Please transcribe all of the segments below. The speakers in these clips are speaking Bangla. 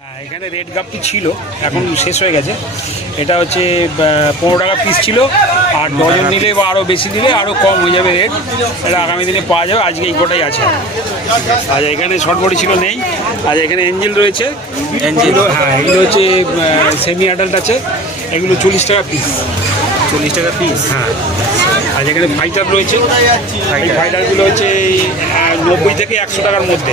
হ্যাঁ এখানে রেড গাপটি ছিল এখন শেষ হয়ে গেছে। এটা হচ্ছে পনেরো টাকা পিস ছিল আর ডজন নিলে বা আরও বেশি দিলে আরও কম হয়ে যাবে রেট এটা আগামী দিনে পাওয়া যাবে আজকে এই গোটাই আছে। আর এখানে শর্টবডি ছিল নেই। আর এখানে এঞ্জেল রয়েছে। এঞ্জেল হ্যাঁ। এগুলো হচ্ছে সেমি অ্যাডাল্ট আছে। এগুলো চল্লিশ টাকা পিস চল্লিশ টাকা পিস হ্যাঁ। আর এখানে ফাইটার রয়েছে। এই ফাইটারগুলো হচ্ছে এই, নব্বই থেকে একশো টাকার মধ্যে।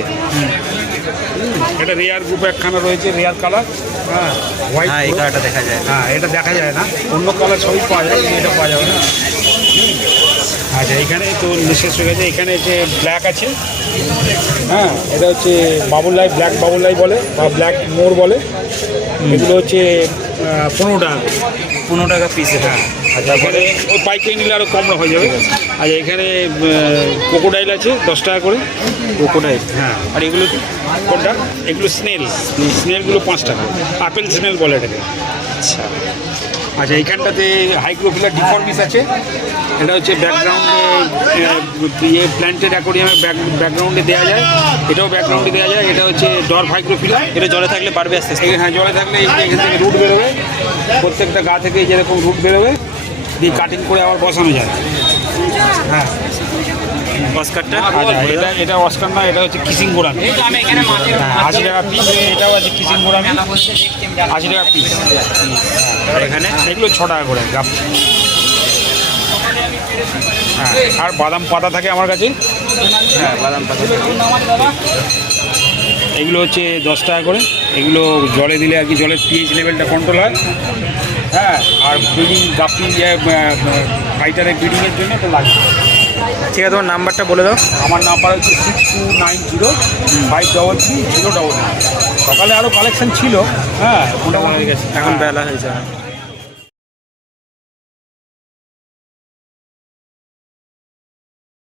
এটা রেয়ার গ্রুপ একখানা রয়েছে রেয়ার কালার হ্যাঁ হোয়াইট হ্যাঁ এই কালারটা দেখা যায়। হ্যাঁ এটা দেখা যায় না। অন্য কালার সবই পাওয়া যায় এটা পাওয়া যাবে না। আচ্ছা এখানে তো শেষ হয়ে গেছে। এখানে যে ব্ল্যাক আছে হ্যাঁ এটা হচ্ছে বাবুল লাই ব্ল্যাক বাবুল লাই বলে বা ব্ল্যাক মোর বলে। এগুলো হচ্ছে পনেরো টাকা পনেরো টাকা পিস হ্যাঁ আচ্ছা এখানে ওই পাইকারি নিলে আরও কম হয়ে যাবে। আচ্ছা এখানে কোকোডাইল আছে দশ টাকা করে। কোকোডাইল হ্যাঁ। আর এগুলো কি? কোনটা? এগুলো স্নেল স্নেলগুলো পাঁচ টাকা। আপেল স্নেল বলে এটাকে। আচ্ছা। আচ্ছা এইখানটাতে হাইগ্রোফিলার ডিফর্মিস আছে। এটা হচ্ছে ব্যাকগ্রাউন্ডে ইয়ে প্ল্যান্টেড অ্যাকোরিয়ামে ব্যাকগ্রাউন্ডে দেওয়া যায়। এটাও ব্যাকগ্রাউন্ডে দেওয়া যায়। এটা হচ্ছে ডর ফাইগ্রোফিলা এটা জলে থাকলে পারবে আস্তে হ্যাঁ জলে থাকলে এখান থেকে রুট বেরোবে। প্রত্যেকটা গা থেকে যেরকম রুট বেরোবে দিয়ে কাটিং করে আবার বসানো যায়। হ্যাঁ। অস্কারটা? আচ্ছা এটা এটা অস্কার না এটা হচ্ছে কিসিং গোড়ামি হ্যাঁ আশি টাকা পিস এটাও আছে কিসিং গোড়ামি আশি টাকা পিস আর এখানে? এগুলো ছ টাকা করে গাপ হ্যাঁ আর বাদাম পাতা থাকে আমার কাছে। হ্যাঁ বাদাম পাতা। এগুলো হচ্ছে দশ টাকা করে। এগুলো জলে দিলে আর কি জলের পিএইচ লেভেলটা কন্ট্রোল হয়। হ্যাঁ আর ব্রিডিং গাপি ফাইটারের ব্রিডিংয়ের জন্য এটা লাগবে ঠিক আছে তোমার নাম্বারটা বলে দাও। আমার নাম্বার হচ্ছে six two nine zero five double three zero double সকালে আরও কালেকশন ছিল। হ্যাঁ মোটামুটি। এখন বেলা হয়েছে